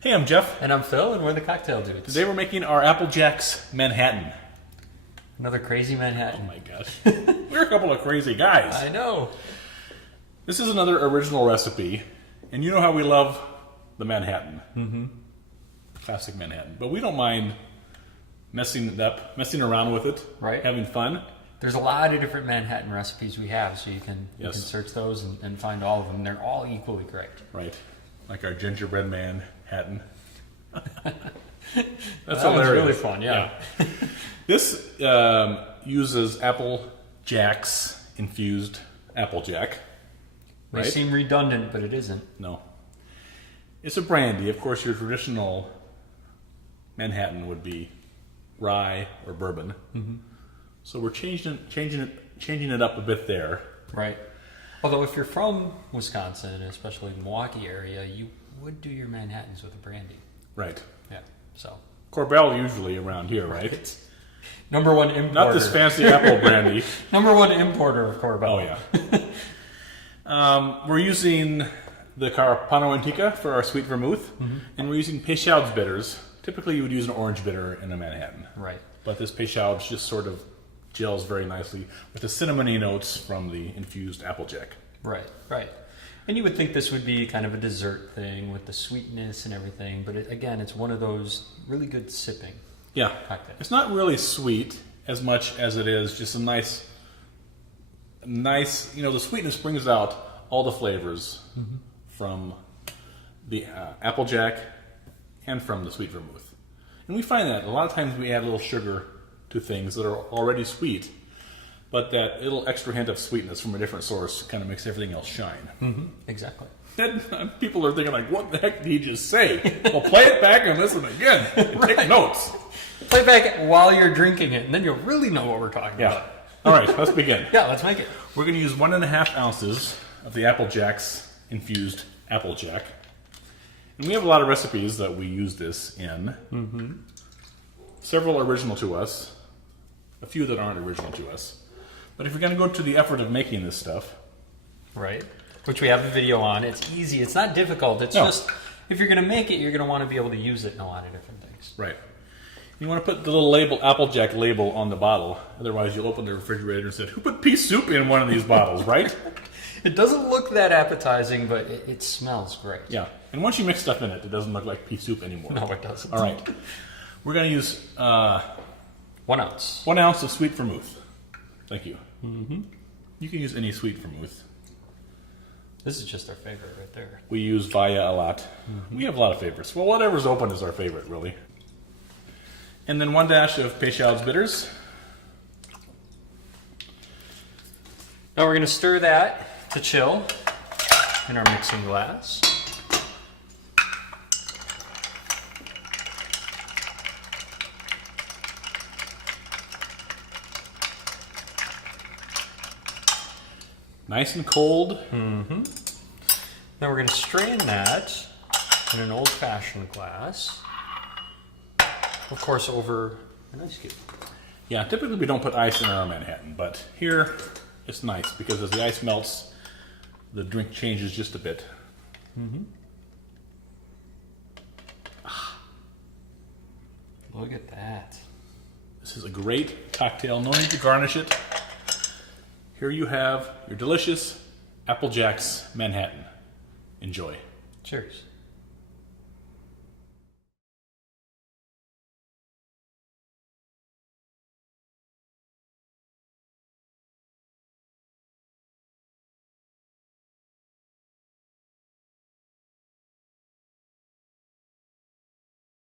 Hey, I'm Jeff. And I'm Phil, and we're the Cocktail Dudes. Today we're making our Apple Jacks Manhattan. Another crazy Manhattan. Oh my gosh. We're a couple of crazy guys. I know. This is another original recipe, and you know how we love the Manhattan. Mm-hmm. Classic Manhattan. But we don't mind messing it up, messing around with it, Right. having fun. There's a lot of different Manhattan recipes we have, so you can search those and find all of them. They're all equally great. Right. Like our gingerbread Manhattan. That's That one's hilarious. really fun, yeah. This uses Apple Jacks Infused Applejack. May Right? seem redundant, but it isn't. No. It's a brandy. Of course, your traditional Manhattan would be rye or bourbon. Mm-hmm. So we're changing it up a bit there. Right. Although if you're from Wisconsin, especially the Milwaukee area, you would do your Manhattans with a brandy. Right. Yeah. So. Corbel usually around here, right? Number one importer. Not this fancy apple brandy. Number one importer of Corbel. Oh yeah. We're using the Carpano Antica for our sweet vermouth, and we're using Peychaud's bitters. Typically, you would use an orange bitter in a Manhattan, Right. but this Peychaud's just sort of gels very nicely with the cinnamony notes from the infused Applejack. Right, right. And you would think this would be kind of a dessert thing with the sweetness and everything, but again, it's one of those really good sipping Yeah, cocktails. it's not really sweet as much as it is just a nice. The sweetness brings out all the flavors from the Applejack and from the sweet vermouth. And we find that a lot of times we add a little sugar to things that are already sweet, but that little extra hint of sweetness from a different source kind of makes everything else shine. Mm-hmm. Exactly. Then people are thinking like, what the heck did he just say? Well, play it back and listen again and take notes. Play back while you're drinking it, and then you'll really know what we're talking Yeah. about. All right, let's begin. Yeah, let's make it. We're going to use 1.5 ounces of the Apple Jacks Infused Applejack. And we have a lot of recipes that we use this in. Mm-hmm. Several original to us. A few that aren't original to us. But if you're going to go to the effort of making this stuff... Right. Which we have a video on. It's easy. It's not difficult. It's just, if you're going to make it, you're going to want to be able to use it in a lot of different things. Right. You want to put the little label, Applejack label on the bottle. Otherwise, you'll open the refrigerator and say, who put pea soup in one of these bottles, right? It doesn't look that appetizing, but it smells great. Yeah. And once you mix stuff in it, it doesn't look like pea soup anymore. No, it doesn't. All right. We're going to use 1 ounce. 1 ounce of sweet vermouth. Thank you. Mm-hmm. You can use any sweet vermouth. This is just our favorite right there. We use Via a lot. We have a lot of favorites. Well, whatever's open is our favorite, really. And then 1 dash of Peychaud's bitters. Now we're going to stir that to chill in our mixing glass. Nice and cold. Mm-hmm. Now we're going to strain that in an old-fashioned glass. Of course, over an ice cube. Yeah, typically we don't put ice in our Manhattan, but here it's nice because as the ice melts, the drink changes just a bit. Mm-hmm. Look at that. This is a great cocktail. No need to garnish it. Here you have your delicious Apple Jacks Manhattan. Enjoy. Cheers.